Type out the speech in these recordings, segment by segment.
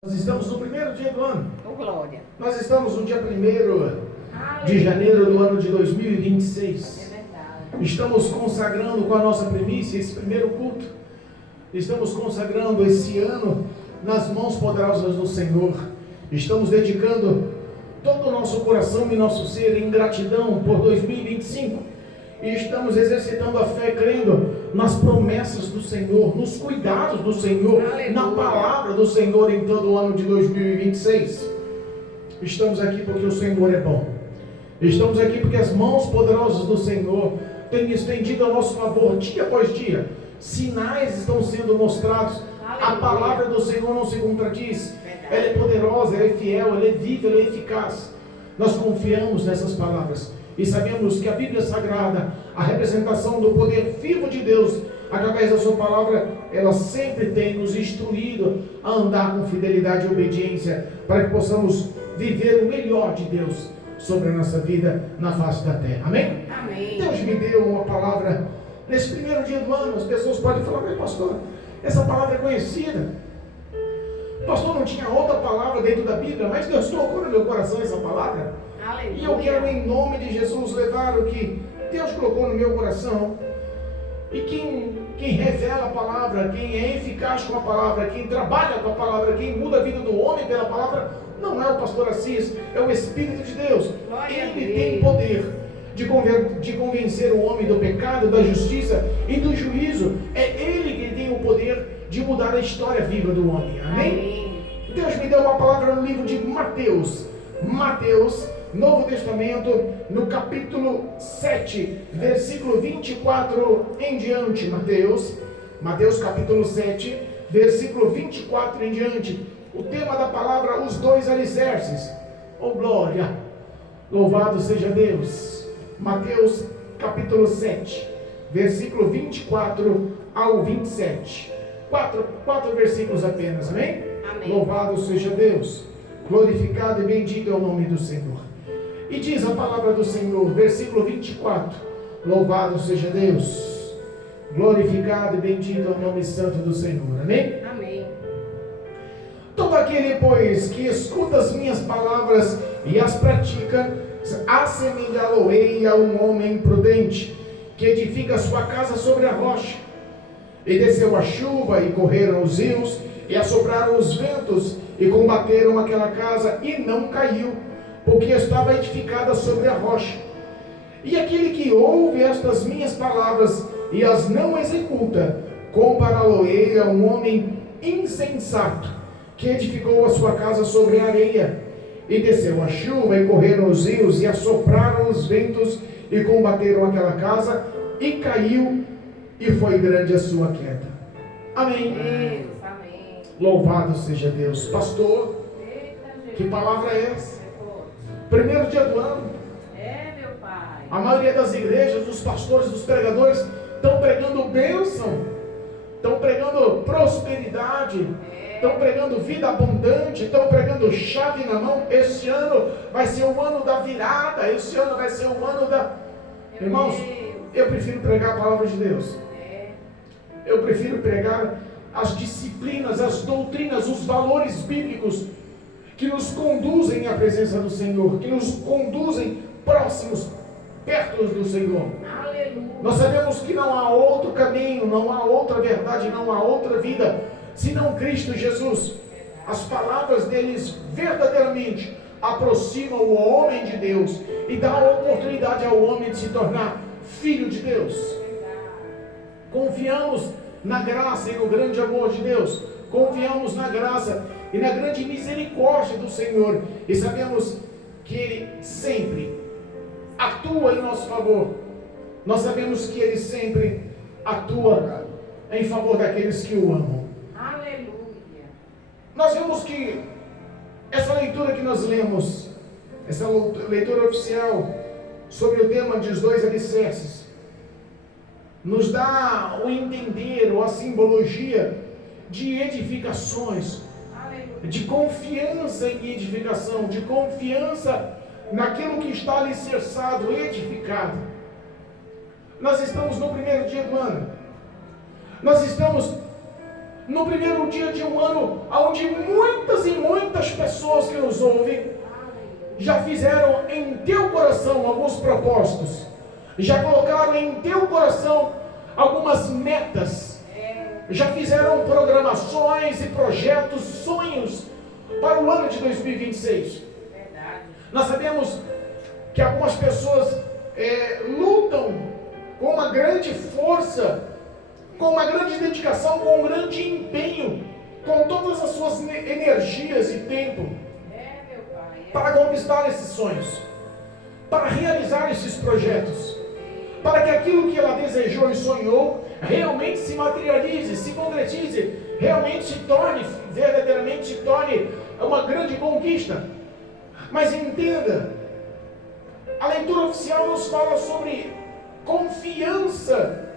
Nós estamos no primeiro dia do ano. Oh, glória. Nós estamos no dia 1º de janeiro do ano de 2026. É verdade. Estamos consagrando com a nossa primícia esse primeiro culto. Estamos consagrando esse ano nas mãos poderosas do Senhor. Estamos dedicando todo o nosso coração e nosso ser em gratidão por 2025. E estamos exercitando a fé, crendo nas promessas do Senhor, nos cuidados do Senhor, Aleluia. na palavra do Senhor em todo o ano de 2026. Estamos aqui porque o Senhor é bom. Estamos aqui porque as mãos poderosas do Senhor têm estendido a nosso favor dia após dia. Sinais estão sendo mostrados. Aleluia. A palavra do Senhor não se contradiz. Ela é poderosa, ela é fiel, ela é viva, ela é eficaz. Nós confiamos nessas palavras. E sabemos que a Bíblia Sagrada, a representação do poder vivo de Deus, através da sua palavra, ela sempre tem nos instruído a andar com fidelidade e obediência, para que possamos viver o melhor de Deus sobre a nossa vida na face da terra. Amém? Amém. Deus me deu uma palavra nesse primeiro dia do ano. As pessoas podem falar: mas pastor, essa palavra é conhecida. Pastor, não tinha outra palavra dentro da Bíblia, mas Deus colocou no meu coração essa palavra. Aleluia. E eu quero, em nome de Jesus, levar o que Deus colocou no meu coração. E quem revela a palavra, quem é eficaz com a palavra, quem trabalha com a palavra, quem muda a vida do homem pela palavra, não é o pastor Assis, é o Espírito de Deus. Glória a Ele Deus. tem poder de convencer o homem do pecado, da justiça e do juízo. É Ele que tem o poder de mudar a história viva do homem. Amém? Amém. Deus me deu uma palavra no livro de Mateus. Mateus, Novo Testamento, no capítulo 7, versículo 24 em diante. Mateus capítulo 7, versículo 24 em diante. O tema da palavra: os dois alicerces. Oh glória, louvado seja Deus. Mateus capítulo 7, versículo 24 ao 27. Quatro versículos apenas, amém? Amém. Louvado seja Deus, glorificado e bendito é o nome do Senhor. E diz a palavra do Senhor, versículo 24: louvado seja Deus, glorificado e bendito é o nome santo do Senhor. Amém? Amém. Todo aquele, pois, que escuta as minhas palavras e as pratica, assemelhá-lo-ei a um homem prudente, que edifica sua casa sobre a rocha. E desceu a chuva, e correram os rios, e assopraram os ventos, e combateram aquela casa, e não caiu, porque estava edificada sobre a rocha. E aquele que ouve estas minhas palavras, e as não executa, compará-lo-ei a um homem insensato, que edificou a sua casa sobre a areia. E desceu a chuva, e correram os rios, e assopraram os ventos, e combateram aquela casa, e caiu, e foi grande a sua queda. Amém. Deus, amém. Louvado seja Deus. Pastor, Eita, Jesus. que palavra é essa? Primeiro dia do ano. É, meu Pai. A maioria das igrejas, dos pastores, dos pregadores, estão pregando bênção, estão pregando prosperidade, estão pregando vida abundante, estão pregando chave na mão. Este ano vai ser o ano da virada, este ano vai ser o ano da... Irmãos, eu prefiro pregar a palavra de Deus. Eu prefiro pregar as disciplinas, as doutrinas, os valores bíblicos que nos conduzem à presença do Senhor, que nos conduzem próximos, perto do Senhor. Aleluia. Nós sabemos que não há outro caminho, não há outra verdade, não há outra vida, senão Cristo Jesus. As palavras deles verdadeiramente aproximam o homem de Deus e dá a oportunidade ao homem de se tornar filho de Deus. Confiamos na graça e no grande amor de Deus. Confiamos na graça e na grande misericórdia do Senhor. E sabemos que Ele sempre atua em nosso favor. Nós sabemos que Ele sempre atua em favor daqueles que o amam. Aleluia. Nós vemos que essa leitura que nós lemos, essa leitura oficial sobre o tema dos dois alicerces, nos dá o entender, ou a simbologia de edificações, de confiança em edificação, de confiança naquilo que está alicerçado, edificado. Nós estamos no primeiro dia do ano. Nós estamos no primeiro dia de um ano onde muitas e pessoas que nos ouvem já fizeram em teu coração alguns propósitos, já colocaram em teu coração algumas metas, já fizeram programações e projetos, sonhos para o ano de 2026. Nós sabemos que algumas pessoas lutam com uma grande força, com uma grande dedicação, com um grande empenho, com todas as suas energias e tempo, para conquistar esses sonhos, para realizar esses projetos, para que aquilo que ela desejou e sonhou realmente se materialize, se concretize, realmente se torne, verdadeiramente se torne uma grande conquista. Mas entenda, a leitura oficial nos fala sobre confiança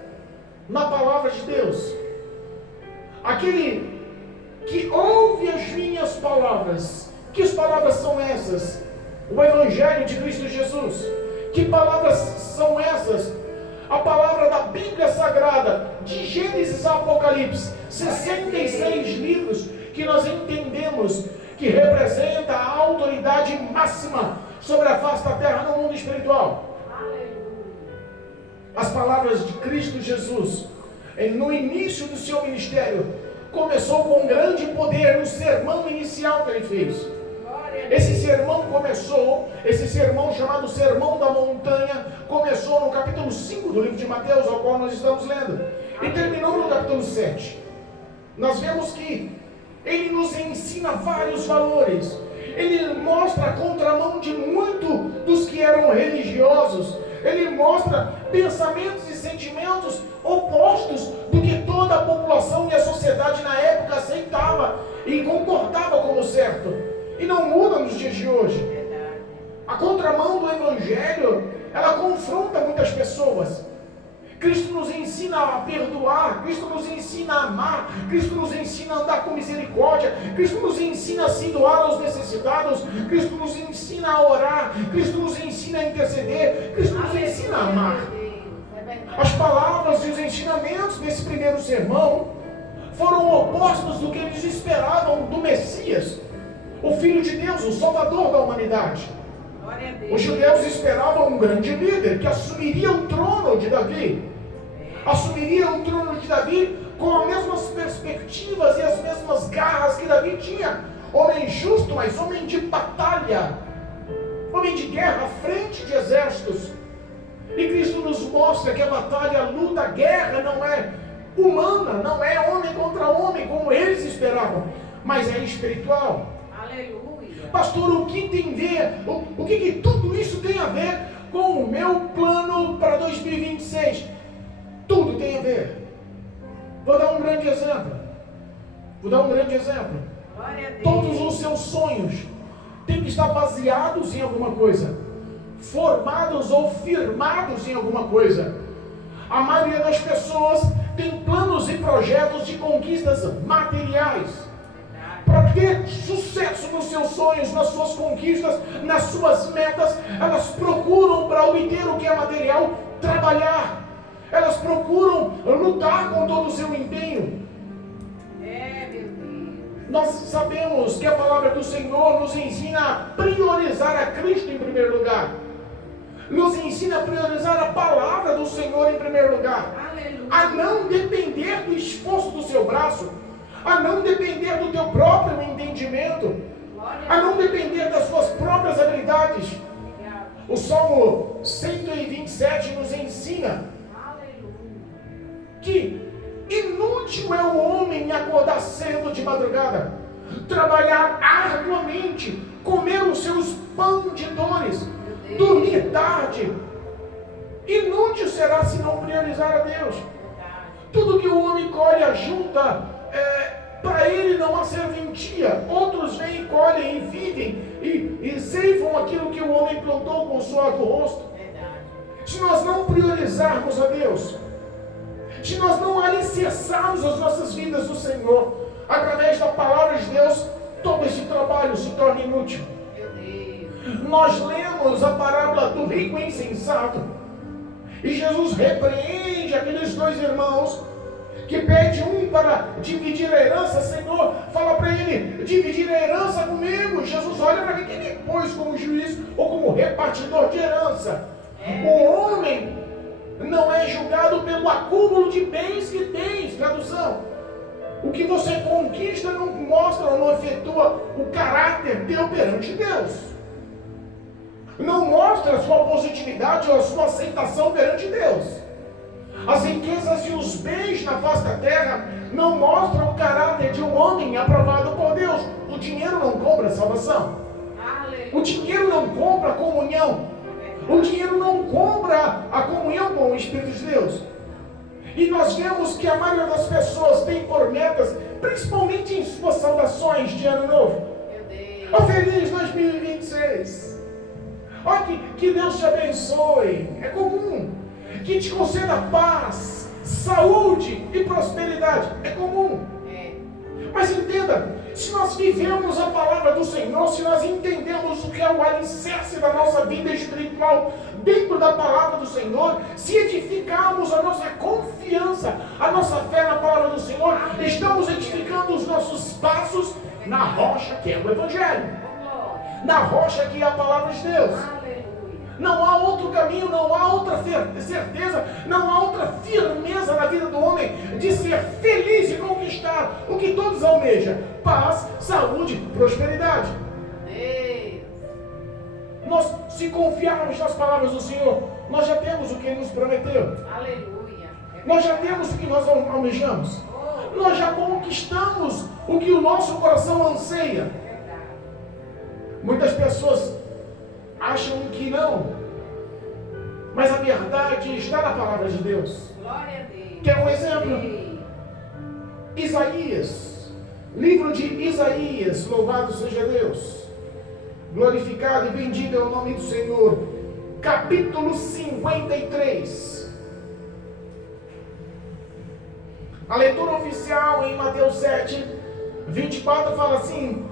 na palavra de Deus. Aquele que ouve as minhas palavras. Que palavras são essas? O Evangelho de Cristo Jesus. Que palavras são essas? A palavra da Bíblia Sagrada, de Gênesis a Apocalipse, 66 livros que nós entendemos que representa a autoridade máxima sobre a face da terra no mundo espiritual. As palavras de Cristo Jesus, no início do seu ministério, começou com grande poder no sermão inicial que ele fez. Esse sermão chamado Sermão da Montanha, começou no capítulo 5 do livro de Mateus, ao qual nós estamos lendo, e terminou no capítulo 7. Nós vemos que ele nos ensina vários valores. Ele mostra a contramão de muito dos que eram religiosos. Ele mostra pensamentos e sentimentos opostos do que toda a população e a sociedade na época aceitava e concordava como certo. E não muda nos dias de hoje. A contramão do Evangelho, ela confronta muitas pessoas. Cristo nos ensina a perdoar, Cristo nos ensina a amar, Cristo nos ensina a andar com misericórdia, Cristo nos ensina a se doar aos necessitados, Cristo nos ensina a orar, Cristo nos ensina a interceder, Cristo nos ensina a amar. As palavras e os ensinamentos desse primeiro sermão foram opostos do que eles esperavam do Messias, o Filho de Deus, o Salvador da humanidade. Os judeus esperavam um grande líder que assumiria o trono de Davi. Assumiria o trono de Davi com as mesmas perspectivas e as mesmas garras que Davi tinha. Homem justo, mas homem de batalha. Homem de guerra, frente de exércitos. E Cristo nos mostra que a batalha, a luta, a guerra não é humana, não é homem contra homem, como eles esperavam, mas é espiritual. Aleluia. Pastor, o que tem a ver? O que tudo isso tem a ver com o meu plano para 2026? Tudo tem a ver. Vou dar um grande exemplo. Todos os seus sonhos têm que estar baseados em alguma coisa, formados ou firmados em alguma coisa. A maioria das pessoas tem planos e projetos de conquistas materiais. Para ter sucesso nos seus sonhos, nas suas conquistas, nas suas metas, elas procuram, para obter o que é material, trabalhar. Elas procuram lutar com todo o seu empenho. Meu Deus. Nós sabemos que a palavra do Senhor nos ensina a priorizar a Cristo em primeiro lugar. Nos ensina a priorizar a palavra do Senhor em primeiro lugar. Aleluia. A não depender do esforço do seu braço, a não depender do teu próprio entendimento, a não depender das suas próprias habilidades. O Salmo 127 nos ensina que inútil é o homem acordar cedo de madrugada, trabalhar arduamente, comer os seus pão de dores, dormir tarde. Inútil será se não priorizar a Deus. Tudo que o homem colhe ajunta, para ele não há serventia. Outros vêm, colhem e vivem e ceifam aquilo que o homem plantou com o suor do rosto. Se nós não priorizarmos a Deus, se nós não alicerçarmos as nossas vidas no Senhor, através da palavra de Deus, todo esse trabalho se torna inútil. Nós lemos a parábola do rico insensato, e Jesus repreende aqueles dois irmãos que pede um para dividir a herança, Senhor, fala para ele, dividir a herança comigo. Jesus olha para quem ele pôs como juiz ou como repartidor de herança. O homem não é julgado pelo acúmulo de bens que tens, tradução. O que você conquista não mostra ou não efetua o caráter teu perante Deus. Não mostra a sua positividade ou a sua aceitação perante Deus. As riquezas e os bens na face da terra não mostram o caráter de um homem aprovado por Deus. O dinheiro não compra a salvação. O dinheiro não compra a comunhão. O dinheiro não compra a comunhão com o Espírito de Deus. E nós vemos que a maioria das pessoas tem por metas, principalmente em suas saudações de ano novo. Ó, feliz 2026. Ó, que Deus te abençoe. É comum. Que te conceda paz, saúde e prosperidade. É comum. Mas entenda, se nós vivemos a palavra do Senhor, se nós entendemos o que é o alicerce da nossa vida espiritual dentro da palavra do Senhor, se edificarmos a nossa confiança, a nossa fé na palavra do Senhor, estamos edificando os nossos passos na rocha que é o Evangelho, na rocha que é a palavra de Deus. Não há outro caminho, não há outra certeza, não há outra firmeza na vida do homem de ser feliz e conquistar o que todos almejam: paz, saúde, prosperidade. Nós, se confiarmos nas palavras do Senhor, nós já temos o que Ele nos prometeu. Aleluia. Nós já temos o que nós almejamos. Nós já conquistamos o que o nosso coração anseia. Muitas pessoas acham que não, mas a verdade está na palavra de Deus. Glória a Deus. Quer um exemplo? Isaías, livro de Isaías, louvado seja Deus, glorificado e bendito é o nome do Senhor, capítulo 53. A leitura oficial em Mateus 7, 24 fala assim: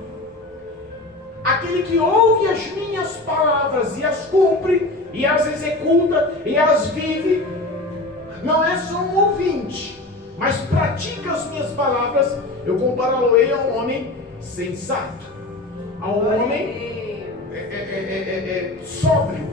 aquele que ouve as minhas palavras e as cumpre, e as executa, e as vive, não é só um ouvinte, mas pratica as minhas palavras, eu compará-lo-ei a um homem sensato, a um homem sóbrio,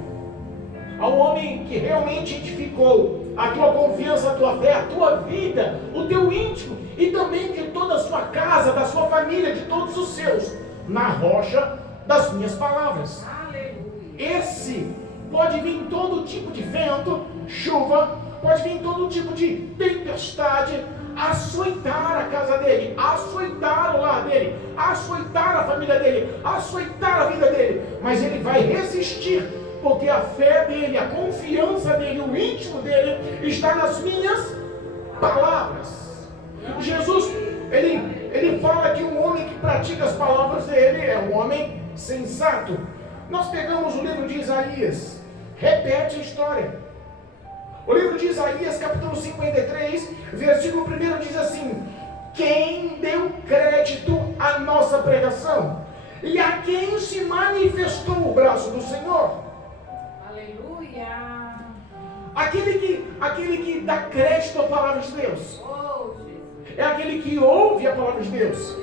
a um homem que realmente edificou a tua confiança, a tua fé, a tua vida, o teu íntimo, e também de toda a sua casa, da sua família, de todos os seus, na rocha das minhas palavras. Aleluia. Esse pode vir todo tipo de vento, chuva, pode vir todo tipo de tempestade, açoitar a casa dele, açoitar o lar dele, açoitar a família dele, açoitar a vida dele, mas ele vai resistir, porque a fé dele, a confiança dele, o íntimo dele está nas minhas palavras. Jesus, ele fala que um homem que pratica as palavras dele é um homem sensato. Nós pegamos o livro de Isaías, repete a história. O livro de Isaías, capítulo 53, versículo 1 diz assim: quem deu crédito à nossa pregação e a quem se manifestou o braço do Senhor? Aleluia. Aquele que dá crédito à palavra de Deus. Oh, Jesus. É aquele que ouve a palavra de Deus.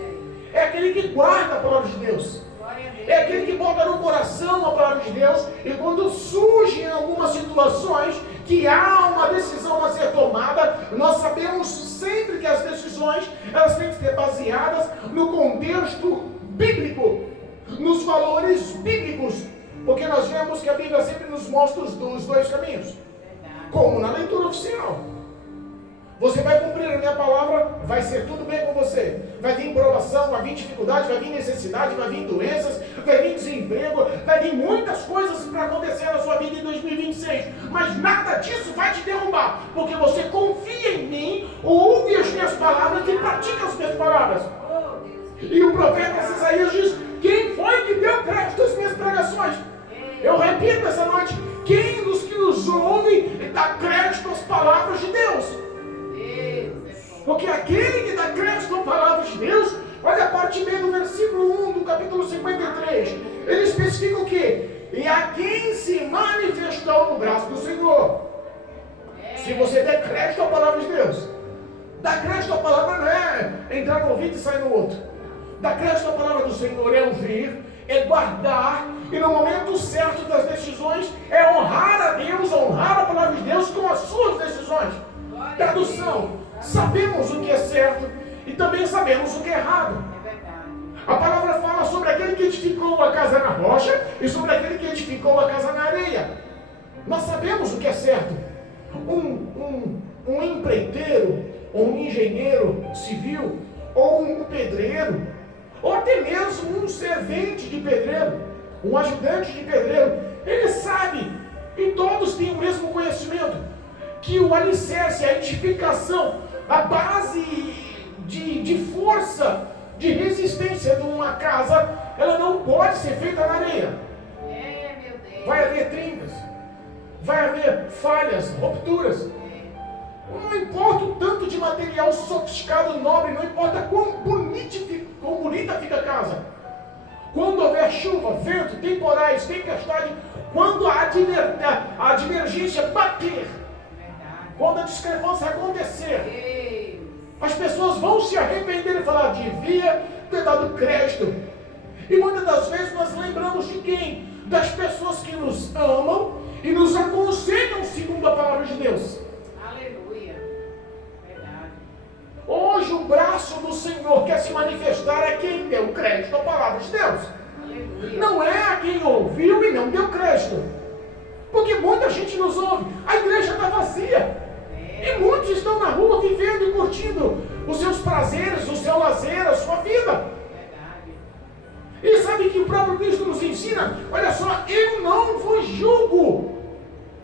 É aquele que guarda a palavra de Deus. Glória a Deus. É aquele que bota no coração a palavra de Deus. E quando surgem algumas situações que há uma decisão a ser tomada, nós sabemos sempre que as decisões elas têm que ser baseadas no contexto bíblico, nos valores bíblicos, porque nós vemos que a Bíblia sempre nos mostra os dois caminhos, como na leitura oficial. Você vai cumprir a minha palavra, vai ser tudo bem com você. Vai vir provação, vai vir dificuldade, vai vir necessidade, vai vir doenças, vai vir desemprego, vai vir muitas coisas para acontecer na sua vida em 2026. Mas nada disso vai te derrubar, porque você confia em mim, ouve as minhas palavras e pratica as minhas palavras. Oh, Deus. E o profeta Isaías diz: quem foi que deu crédito às minhas pregações? Eu repito essa noite: quem dos que nos ouve dá crédito às palavras de Deus? Porque aquele que dá crédito à palavra de Deus, olha a parte B do versículo 1 do capítulo 53, ele especifica o quê? E a quem se manifestou no braço do Senhor. Se você der crédito à palavra de Deus, Dar crédito à palavra não é entrar no ouvido e sair no outro. Dar crédito à palavra do Senhor é ouvir, é guardar, e no momento certo das decisões é honrar a Deus, honrar a palavra de Deus com as suas decisões. Tradução: sabemos o que é certo e também sabemos o que é errado. A palavra fala sobre aquele que edificou a casa na rocha e sobre aquele que edificou a casa na areia. Nós sabemos o que é certo. Um empreiteiro, ou um engenheiro civil, ou um pedreiro, ou até mesmo um servente de pedreiro, um ajudante de pedreiro, ele sabe, e todos têm o mesmo conhecimento, que o alicerce, a edificação, a base de força, de resistência de uma casa, ela não pode ser feita na areia. Meu Deus. Vai haver trincas, vai haver falhas, rupturas. Não importa o tanto de material sofisticado, nobre, não importa quão bonita fica a casa. Quando houver chuva, vento, temporais, tempestade, quando a divergência bater, quando a discrepância acontecer, as pessoas vão se arrepender e falar: devia ter dado crédito. E muitas das vezes nós lembramos de quem? Das pessoas que nos amam e nos aconselham segundo a palavra de Deus. Aleluia. Verdade. Hoje o braço do Senhor quer se manifestar a quem deu crédito à palavra de Deus. Aleluia. Não é a quem ouviu e não deu crédito. Porque muita gente nos ouve, a igreja está vazia. E muitos estão na rua vivendo e curtindo os seus prazeres, o seu lazer, a sua vida. Verdade. E sabe que o próprio Cristo nos ensina? Olha só, eu não vos julgo.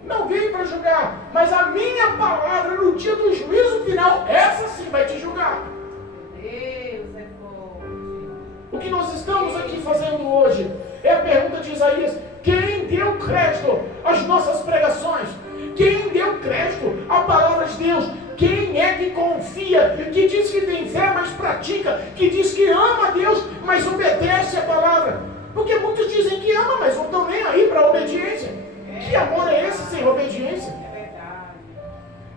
Não vim para julgar, mas a minha palavra no dia do juízo final, essa sim vai te julgar. Deus é bom. O que nós estamos aqui fazendo hoje é a pergunta de Isaías: quem deu crédito às nossas pregações? Quem deu crédito à palavra de Deus? Quem é que confia, que diz que tem fé, mas pratica, que diz que ama a Deus, mas obedece a palavra? Porque muitos dizem que ama, mas não estão nem aí para a obediência. Que amor é esse sem obediência? É verdade.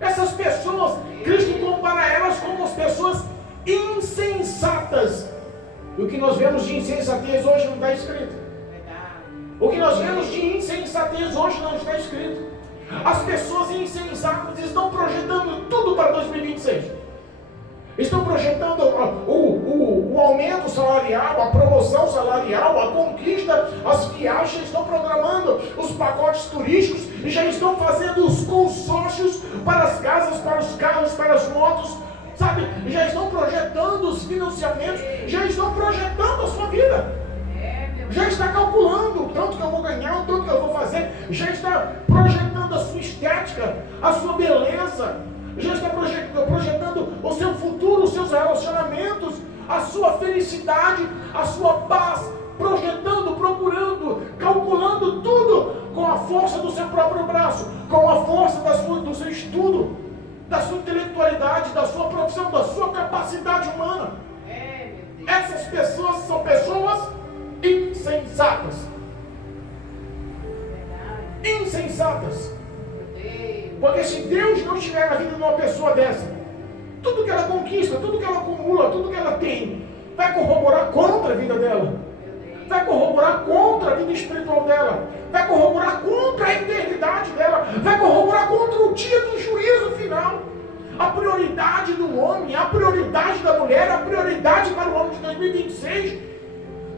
Essas pessoas, Cristo compara elas como as pessoas insensatas. E o que nós vemos de insensatez hoje não está escrito. Verdade. O que nós vemos de insensatez hoje não está escrito. As pessoas insensatas estão projetando tudo para 2026. Estão projetando o aumento salarial, a promoção salarial, a conquista, as viagens, estão programando os pacotes turísticos e já estão fazendo os consórcios para as casas, para os carros, para as motos, sabe? Já estão projetando os financiamentos, já estão projetando a sua vida. Já está calculando o tanto que eu vou ganhar, o tanto que eu vou fazer, já está projetando a sua estética, a sua beleza, já está projetando o seu futuro, os seus relacionamentos, a sua felicidade, a sua paz, projetando, procurando, calculando tudo com a força do seu próprio braço, com a força do seu estudo, da sua intelectualidade, da sua profissão, da sua capacidade humana. Essas pessoas são pessoas insensatas. Insensatas. Porque se Deus não estiver na vida de uma pessoa dessa, tudo que ela conquista, tudo que ela acumula, tudo que ela tem, vai corroborar contra a vida dela. Vai corroborar contra a vida espiritual dela. Vai corroborar contra a eternidade dela. Vai corroborar contra o dia do juízo final. A prioridade do homem, a prioridade da mulher, a prioridade para o ano de 2026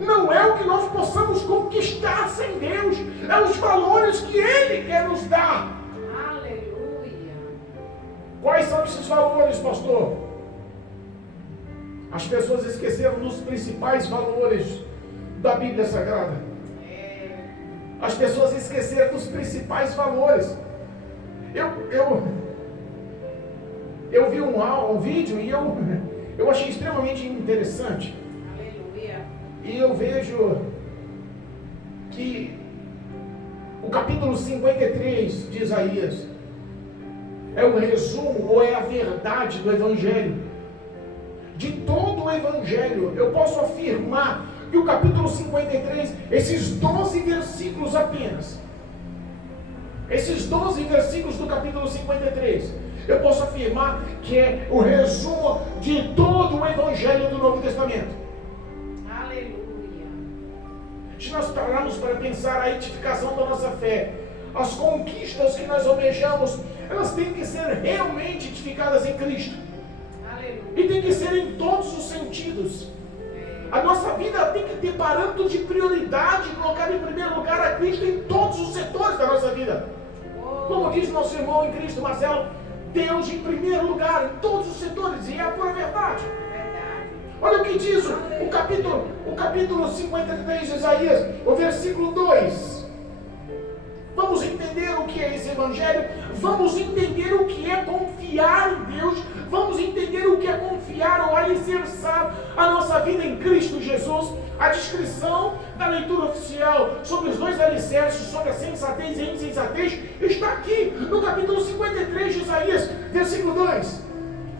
não é o que nós possamos conquistar sem Deus, é os valores que Ele quer nos dar. Aleluia. Quais são esses valores, pastor? As pessoas esqueceram dos principais valores da Bíblia Sagrada. As pessoas esqueceram dos principais valores. Eu vi um vídeo e eu achei extremamente interessante. E eu vejo que o capítulo 53 de Isaías é o resumo ou é a verdade do Evangelho. De todo o Evangelho, eu posso afirmar que o capítulo 53, esses 12 versículos apenas, esses 12 versículos do capítulo 53, Eu posso afirmar que é o resumo de todo o Evangelho do Novo Testamento. Aleluia. Se nós pararmos para pensar a edificação da nossa fé, as conquistas que nós almejamos, elas têm que ser realmente edificadas em Cristo. Aleluia. E tem que ser em todos os sentidos. A nossa vida tem que ter parâmetro de prioridade, colocar em primeiro lugar a Cristo em todos os setores da nossa vida. Como diz nosso irmão em Cristo, Marcelo, Deus em primeiro lugar, em todos os setores, e é a pura verdade. Olha o que diz o capítulo 53 de Isaías, o versículo 2. Vamos entender o que é esse Evangelho, vamos entender o que é confiar em Deus, vamos entender o que é confiar ou alicerçar a nossa vida em Cristo Jesus. A descrição da leitura oficial sobre os dois alicerces, sobre a sensatez e a insensatez, está aqui no capítulo 53 de Isaías, versículo 2.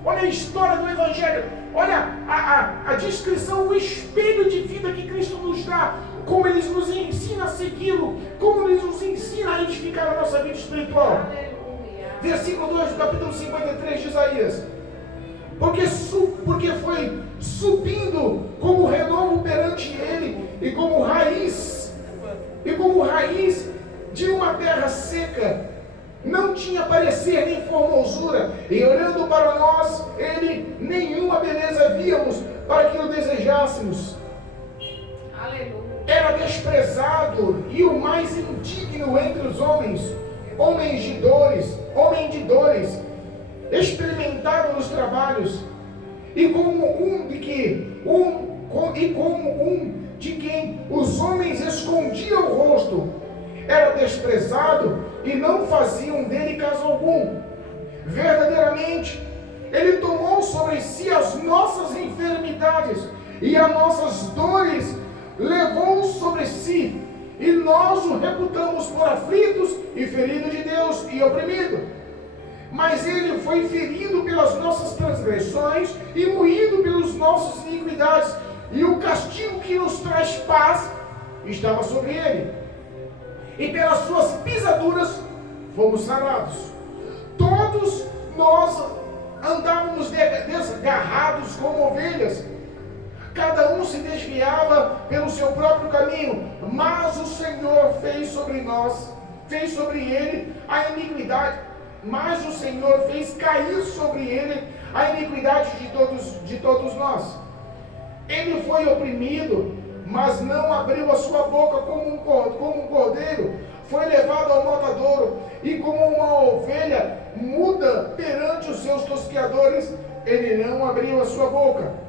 Olha a história do Evangelho, olha a descrição, o espelho de vida que Cristo nos dá, como Ele nos ensina a segui-lo, como Ele nos ensina a edificar a nossa vida espiritual. Aleluia. Versículo 2 do capítulo 53 de Isaías. Porque foi subindo como renovo perante Ele, e como raiz de uma terra seca, não tinha parecer nem formosura, e olhando para nós, Ele nenhuma beleza víamos para que o desejássemos. Aleluia. Era desprezado e o mais indigno entre os homens, homem de dores, experimentado nos trabalhos, e como um de quem os homens escondiam o rosto, era desprezado e não faziam dele caso algum. Verdadeiramente, Ele tomou sobre si as nossas enfermidades e as nossas dores levou sobre si, e nós o reputamos por aflitos e ferido de Deus e oprimido. Mas Ele foi ferido pelas nossas transgressões e moído pelas nossas iniquidades, e o castigo que nos traz paz estava sobre Ele, e pelas suas pisaduras fomos sarados. Todos nós andávamos desgarrados como ovelhas, cada um se desviava pelo seu próprio caminho, mas o Senhor fez sobre ele a iniquidade, mas o Senhor fez cair sobre ele a iniquidade de todos nós. Ele foi oprimido, mas não abriu a sua boca, como um cordeiro foi levado ao matadouro, e como uma ovelha muda perante os seus tosqueadores, ele não abriu a sua boca.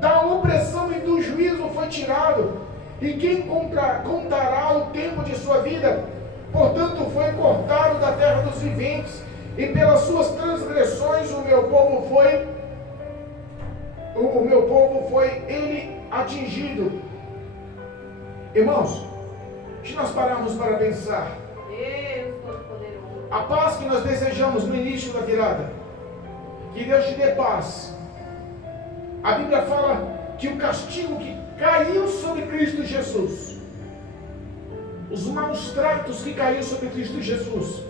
Da opressão e do juízo foi tirado, e quem contará o tempo de sua vida? Portanto foi cortado da terra dos viventes, e pelas suas transgressões o meu povo foi ele atingido. Irmãos, se nós pararmos para pensar, Deus Todo-Poderoso. a paz que nós desejamos no início da virada, que Deus te dê paz. A Bíblia fala que o castigo que caiu sobre Cristo Jesus, os maus tratos que caíram sobre Cristo Jesus,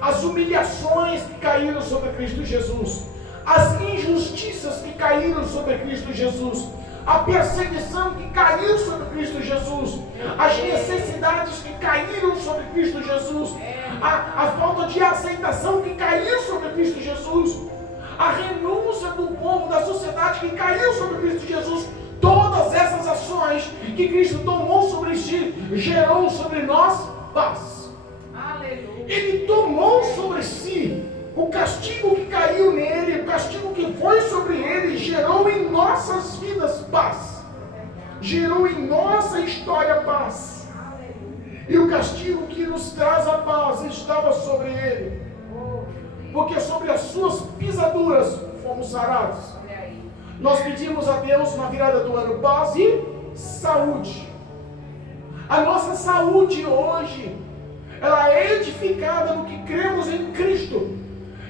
as humilhações que caíram sobre Cristo Jesus, as injustiças que caíram sobre Cristo Jesus, a perseguição que caiu sobre Cristo Jesus, as necessidades que caíram sobre Cristo Jesus, a falta de aceitação que caiu sobre Cristo Jesus, a renúncia do povo, da sociedade que caiu sobre Cristo Jesus, todas essas ações que Cristo tomou sobre si, gerou sobre nós paz. Aleluia. Ele tomou sobre si o castigo que caiu nele, o castigo que foi sobre ele, gerou em nossas vidas paz, gerou em nossa história paz. E o castigo que nos traz a paz estava sobre ele, porque sobre as suas pisaduras fomos sarados. Nós pedimos a Deus na virada do ano paz e saúde. A nossa saúde hoje, ela é edificada no que cremos em Cristo,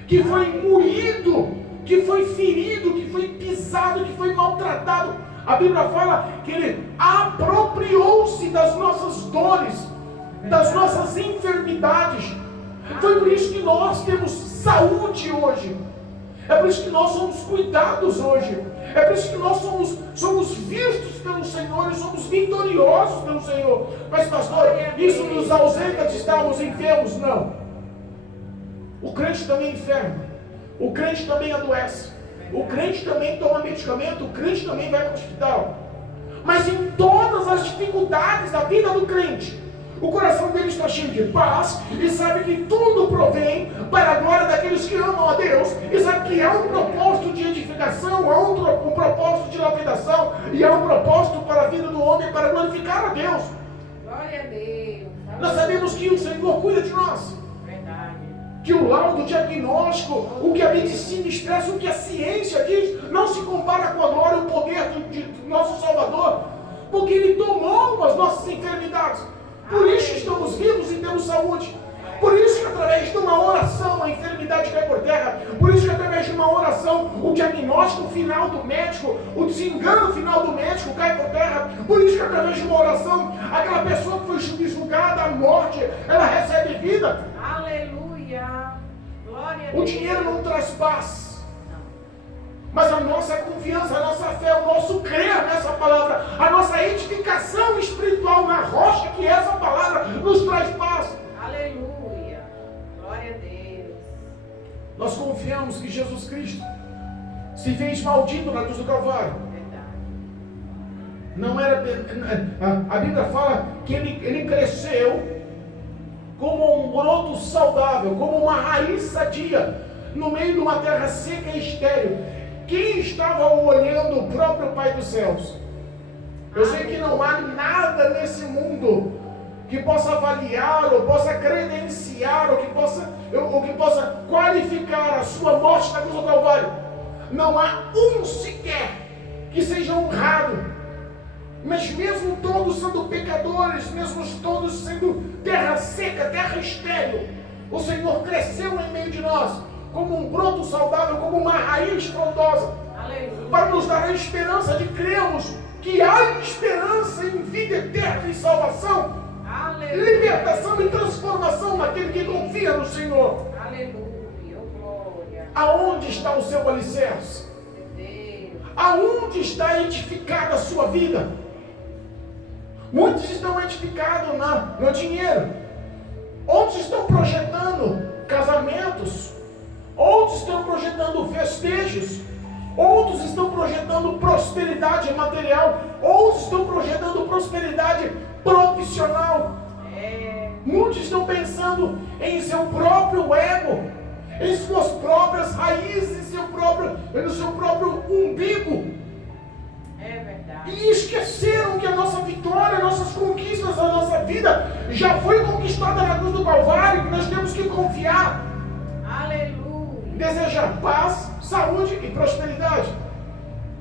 que foi moído, que foi ferido, que foi pisado, que foi maltratado. A Bíblia fala que Ele apropriou-se das nossas dores, das nossas enfermidades. Foi por isso que nós temos saúde hoje. É por isso que nós somos cuidados hoje. É por isso que nós somos vistos pelo Senhor e somos vitoriosos pelo Senhor. Mas, pastor, isso nos ausenta de estarmos enfermos? Não. O crente também enferma. O crente também adoece. O crente também toma medicamento. O crente também vai para o hospital. Mas em todas as dificuldades da vida do crente, o coração dele está cheio de paz e sabe que tudo provém para a glória daqueles que amam a Deus, e sabe que há um propósito de edificação, há um propósito de lapidação, e há um propósito para a vida do homem para glorificar a Deus. Glória a Deus. Nós sabemos que o Senhor cuida de nós. Verdade. Que o laudo, o diagnóstico, o que a medicina expressa, o que a ciência diz, não se compara com a glória e o poder do nosso Salvador, porque Ele tomou as nossas enfermidades. Por isso estamos vivos e temos saúde. Por isso que através de uma oração a enfermidade cai por terra. Por isso que através de uma oração o diagnóstico final do médico, o desengano final do médico cai por terra. Por isso que através de uma oração aquela pessoa que foi julgada à morte, ela recebe vida. Aleluia. Glória a O Deus. dinheiro não traz paz. Mas a nossa confiança, a nossa fé, o nosso crer nessa palavra, a nossa edificação espiritual na rocha, que essa palavra nos traz paz. Aleluia. Glória a Deus. Nós confiamos que Jesus Cristo se fez maldito na cruz do Calvário. Verdade. Não era. A Bíblia fala que ele cresceu como um broto saudável, como uma raiz sadia, no meio de uma terra seca e estéril. Quem estava olhando o próprio Pai dos céus? Eu sei que não há nada nesse mundo que possa avaliar, ou possa credenciar, ou que possa qualificar a sua morte na cruz do Calvário. Não há um sequer que seja honrado. Mas mesmo todos sendo pecadores, mesmo todos sendo terra seca, terra estéril, o Senhor cresceu em meio de nós, como um broto saudável, como uma raiz frondosa, Aleluia. para nos dar a esperança de crermos que há esperança em vida eterna e salvação, Aleluia. libertação e transformação naquele que confia no Senhor. Aleluia. Oh, glória. Aonde está o seu alicerce? Deus. Aonde está edificada a sua vida? Muitos estão edificados no dinheiro, outros estão projetando casamentos, outros estão projetando festejos, outros estão projetando prosperidade material, outros estão projetando prosperidade profissional. Muitos estão pensando em seu próprio ego, em suas próprias raízes, no seu próprio umbigo. É verdade. E esqueceram que a nossa vitória, nossas conquistas, a nossa vida já foi conquistada na cruz do Calvário, que nós temos que confiar. Aleluia. Desejar paz, saúde e prosperidade.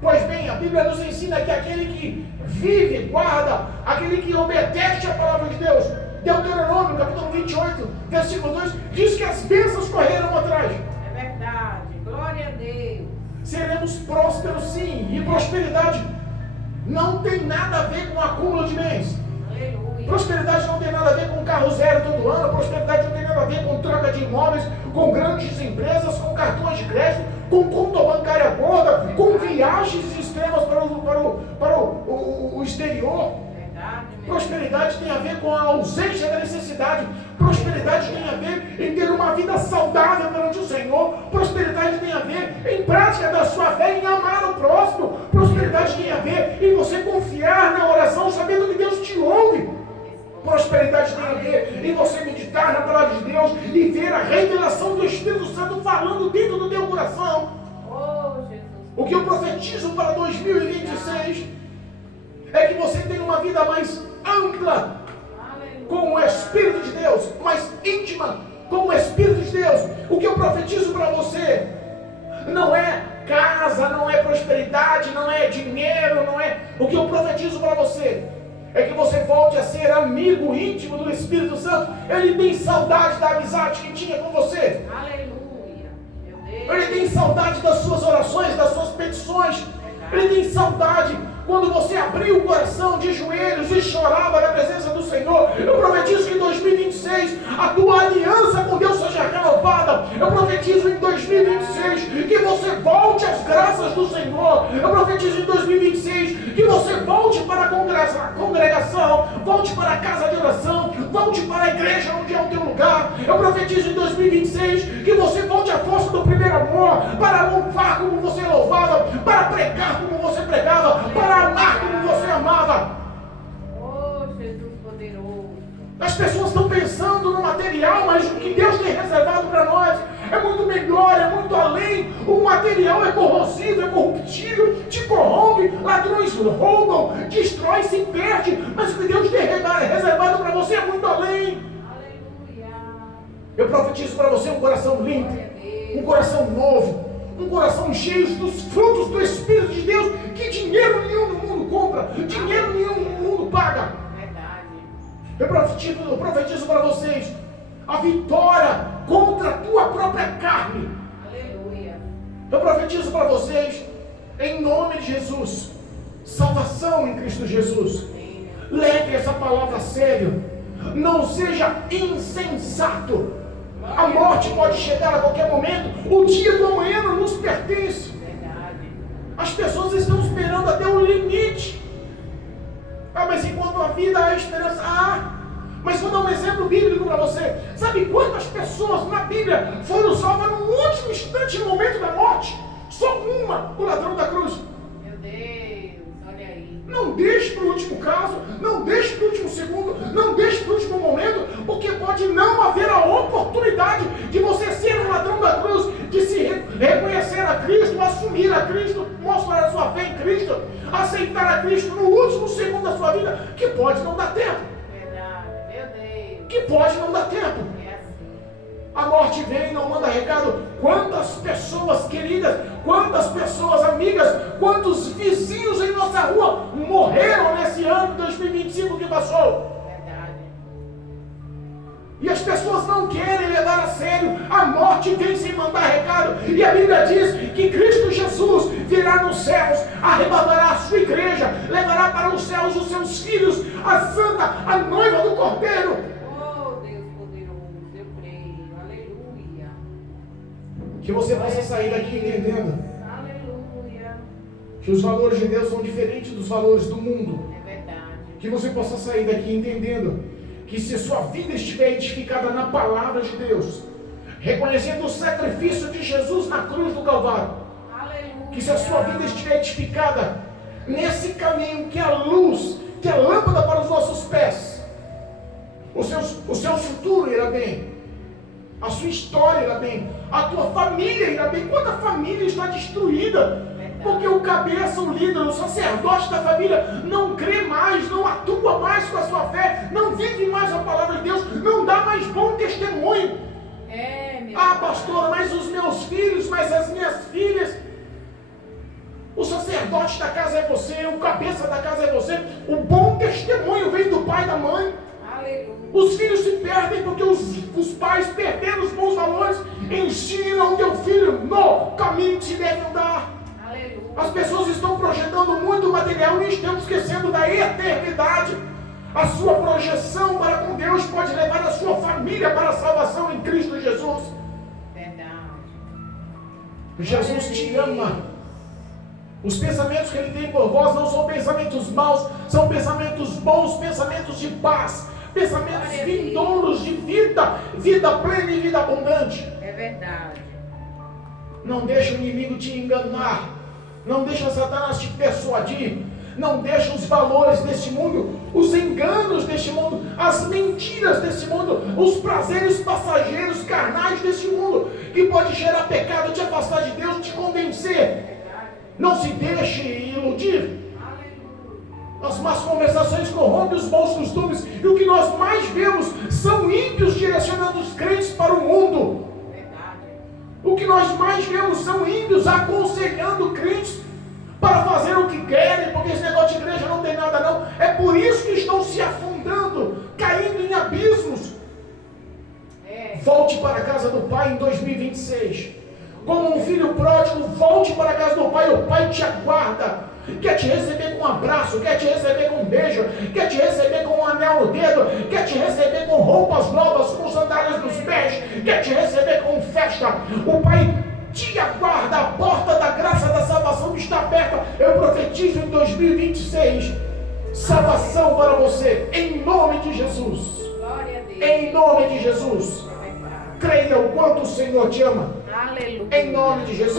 Pois bem, a Bíblia nos ensina que aquele que vive, guarda, aquele que obedece a palavra de Deus, Deuteronômio, capítulo 28, versículo 2, diz que as bênçãos correram atrás. É verdade. Glória a Deus. Seremos prósperos sim, e prosperidade não tem nada a ver com acúmulo de bens. Aleluia. Prosperidade não tem nada a ver com carro zero todo ano. Prosperidade não tem nada a ver com troca de imóveis, com grandes empresas, com cartões de crédito, com conta bancária gorda, com viagens extremas para o exterior. Verdade. Prosperidade tem a ver com a ausência da necessidade. Prosperidade tem a ver em ter uma vida saudável perante o Senhor. Prosperidade tem a ver em prática da sua fé, em amar o próximo. Prosperidade tem a ver em você confiar na oração, sabendo que Deus te ouve. Prosperidade tem a ver em você meditar na palavra de Deus e ver a revelação do Espírito Santo falando dentro do teu coração. Oh, Jesus. O que eu profetizo para 2026 é que você tenha uma vida mais ampla Aleluia. com o Espírito de Deus, mais íntima com o Espírito de Deus. O que eu profetizo para você não é casa, não é prosperidade, não é dinheiro, não é. O que eu profetizo para você é que você volte a ser amigo íntimo do Espírito Santo. Ele tem saudade da amizade que tinha com você. Aleluia. Meu Deus. Ele tem saudade das suas orações, das suas petições. Ele tem saudade quando você abriu o coração de joelhos e chorava na presença do Senhor. Eu profetizo que em 2026 a tua aliança com Deus promessas do Senhor. Eu profetizo em 2026 que você volte para a congregação, volte para a casa de oração, volte para a igreja onde é o teu lugar. Eu profetizo em 2026 que você volte à força do primeiro amor, para louvar como você louvava, para pregar como você pregava, para amar como você amava. Oh, Jesus poderoso. As pessoas estão pensando no material, mas o que Deus tem reservado para nós é muito melhor, é muito além. O material é corrosivo, é corruptível, te corrompe, ladrões roubam, destrói, se perde, mas o que Deus tem reservado para você é muito além. Aleluia. Eu profetizo para você um coração limpo, um coração novo, um coração cheio dos frutos do Espírito de Deus, que dinheiro nenhum no mundo compra, dinheiro nenhum no mundo paga. Eu profetizo para vocês a vitória contra a tua própria carne. Aleluia. Eu profetizo para vocês, em nome de Jesus, salvação em Cristo Jesus. Leve essa palavra a sério. Não seja insensato. A morte pode chegar a qualquer momento. O dia do amanhã não nos pertence. As pessoas estão esperando até o limite. Ah, mas enquanto a vida há esperança. Mas vou dar um exemplo bíblico para você. Sabe quantas pessoas na Bíblia foram salvas no último instante, no momento da morte? Só uma, o ladrão da cruz. Meu Deus, olha aí. Não deixe para o último caso, não deixe para o último segundo, não deixe para o último momento, porque pode não haver a oportunidade de você ser um ladrão da cruz, de se reconhecer a Cristo, assumir a Cristo, mostrar a sua fé em Cristo, aceitar a Cristo no último segundo da sua vida, que pode não dar tempo. Que pode não dar tempo. A morte vem e não manda recado. Quantas pessoas queridas, quantas pessoas amigas, quantos vizinhos em nossa rua morreram nesse ano de 2025 que passou? E as pessoas não querem levar a sério. A morte vem sem mandar recado. E a Bíblia diz que Cristo Jesus virá nos céus, arrebatará a sua igreja, levará para os céus os seus filhos, a santa, a noiva do Cordeiro. Que você possa sair daqui entendendo que os valores de Deus são diferentes dos valores do mundo. É verdade. Que você possa sair daqui entendendo que se sua vida estiver edificada na palavra de Deus, reconhecendo o sacrifício de Jesus na cruz do Calvário, que se a sua vida estiver edificada nesse caminho que é a luz, que é a lâmpada para os nossos pés, o seu futuro irá bem. A sua história irá bem, a tua família irá bem. Quanta família está destruída? Porque o cabeça, o líder, o sacerdote da família não crê mais, não atua mais com a sua fé, não vive mais a palavra de Deus, não dá mais bom testemunho. Pastor, mas os meus filhos, mas as minhas filhas. O sacerdote da casa é você, o cabeça da casa é você. O bom testemunho vem do pai e da mãe. Os filhos se perdem porque os pais perderam os bons valores. Ensina o teu filho no caminho que se deve andar. As pessoas estão projetando muito material e estão esquecendo da eternidade. A sua projeção para com Deus pode levar a sua família para a salvação em Cristo Jesus. Jesus te ama. Os pensamentos que Ele tem por vós não são pensamentos maus, são pensamentos bons, pensamentos de paz, pensamentos vindouros de vida, vida plena e vida abundante. É verdade. Não deixa o inimigo te enganar, não deixa Satanás te persuadir, não deixa os valores deste mundo, os enganos deste mundo, as mentiras deste mundo, os prazeres passageiros, carnais deste mundo, que pode gerar pecado, te afastar de Deus, te convencer. Não se deixe iludir. As más conversações corrompem os bons costumes. E o que nós mais vemos são ímpios direcionando os crentes para o mundo. O que nós mais vemos são ímpios aconselhando crentes para fazer o que querem, porque esse negócio de igreja não tem nada não. É por isso que estão se afundando, caindo em abismos. Volte para a casa do Pai em 2026. Como um filho pródigo, volte para a casa do Pai. O Pai te aguarda. Quer te receber com um abraço, quer te receber com um beijo, quer te receber com um anel no dedo, quer te receber com roupas novas, com sandálias nos pés, quer te receber com festa. O Pai te aguarda à porta da graça da salvação. profetizo em 2026 salvação para você, em nome de Jesus. Glória a Deus. Em nome de Jesus. Vai, Pai. Creia o quanto o Senhor te ama. Aleluia. Em nome de Jesus.